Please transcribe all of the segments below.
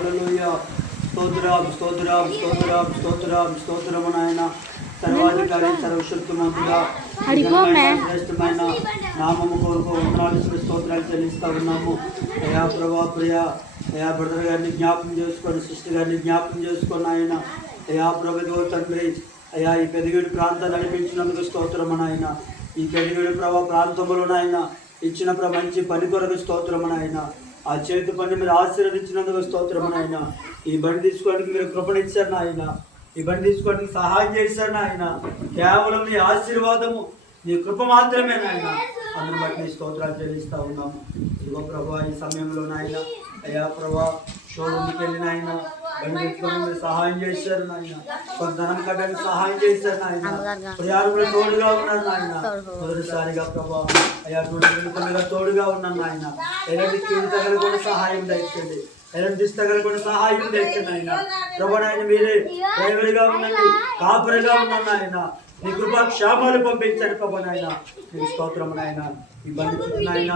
హల్లెలూయా. స్తోత్రం స్తోత్రం స్తోత్రం స్తోత్రం స్తోత్రము నాయన. సర్వాధికారి సర్వశక్తిమంతుడా. శ్రేష్టమైన నామము కొరకు వందనాలు స్తోత్రాలు చెల్లిస్తా ఉన్నాము. అయా ప్రభా ప్రియ. అయా బ్రదర్ గారిని జ్ఞాపకం చేసుకొని సిస్టర్ గారిని జ్ఞాపకం చేసుకొని ఆయన అయా ప్రభుత్వ తండ్రి. అయా ఈ పెదిగేడు ప్రాంతాన్ని నడిపించినందుకు స్తోత్రం ఆయన ఈ పెదిగేడు ప్రభా ప్రాంతంలో నాయన ఇచ్చిన మంచి పని కొరకు స్తోత్రం ఆయన ఆ చేతి పని మీరు ఆశీర్వదించినందుకు స్తోత్రం నాయన. ఈ బండి తీసుకోవడానికి మీరు కృపణించారు నాయన. ఈ బండి తీసుకోవడానికి సహాయం చేశారు నాయన. కేవలం నీ ఆశీర్వాదము నీ కృప మాత్రమే నాయన. అందుని బట్టి నీ స్తోత్రాలు చెల్లిస్తూ ఉన్నాము. ఇదిగో ప్రభా ఈ సమయంలో నాయన అయ్యా ప్రభా షోరూమ్కి వెళ్ళిన ఆయన మీరు సహాయం చేశారు నాయన. కొంత ధనం కట్టడానికి సహాయం చేశారు నాయన. ప్రయాణంలో తోడుగా ఉన్నారు నాయన. మొదటిసారిగా ప్రభా అయ్యా వెనుకలుగా తోడుగా ఉన్నాను నాయన. ఎలాంటి కీడు తగలు కూడా సహాయం దయచండి ఎలాంటి దిస్తగలు కూడా సహాయం తెచ్చండి ఆయన ప్రభు నాయన మీరే డ్రైవర్గా ఉండండి. కాపరిగా ఉన్నాను ఆయన నీ కృపా క్షేమాలు పంపించండి ప్రభా నాయన. నీ స్తోత్రము నాయన. ఈ బండి నాయన.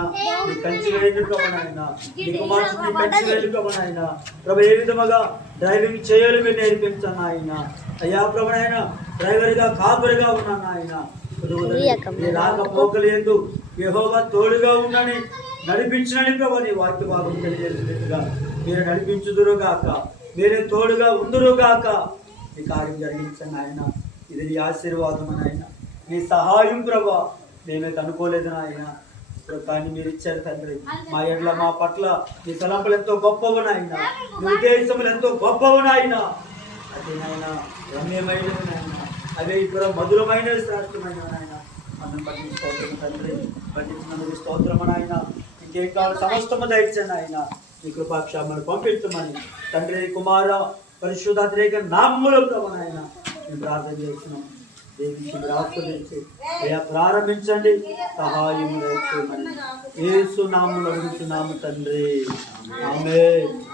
నీ కంచి వేయండి ప్రభు నాయన. నీ కుమార్తె కంచి వేయండి ప్రభు నాయన. ప్రభు ఏ విధముగా డ్రైవింగ్ చేయాలి మీరు నేర్పించాను ఆయన అయ్యా ప్రభు నాయన డ్రైవర్గా కాపరిగా ఉన్నాను ఆయన నీ రాక పోకలు ఎందు తోడుగా ఉండని నడిపించినని ప్రభు నీ వాక్య భాగం తెలియజేసినట్టుగా మీరు నడిపించుదురుగాక. మీరే తోడుగా ఉందురుగాక. ఈ కార్యం జరిగించండి ఆయన ఇది నీ ఆశీర్వాదం ఆయన. నీ సహాయం ప్రభా మేమైతే అనుకోలేదు నాయన. కానీ మీరు ఇచ్చారు తండ్రి. మా ఎడ్ల మా పట్ల నీ తలంపులు ఎంతో గొప్పవు నాయన. నీ ఉద్దేశములు ఎంతో గొప్పవు నాయన. అది నాయన రమ్యమైనవి నాయన. అవే ఇప్పుడు మధురమైనవి శ్రేష్టమైన నాయన. మనం బట్టి స్తోత్రం తండ్రి. పండించినందుకు స్తోత్రము నాయన. ఇంకేం కావాలి? సమస్తము దయచండి ఆయన ఈ కృపాక్షామను పంపించమని తండ్రి కుమార పరిశుద్ధాత్రేక నామములు ప్రభు నాయన. మేము ప్రార్థన చేస్తున్నాం దేవికి మీరు ఆస్వాదించి అయ్యా ప్రారంభించండి. సహాయం ఏసు యేసు అడుగుతున్నాము తండ్రి. ఆమె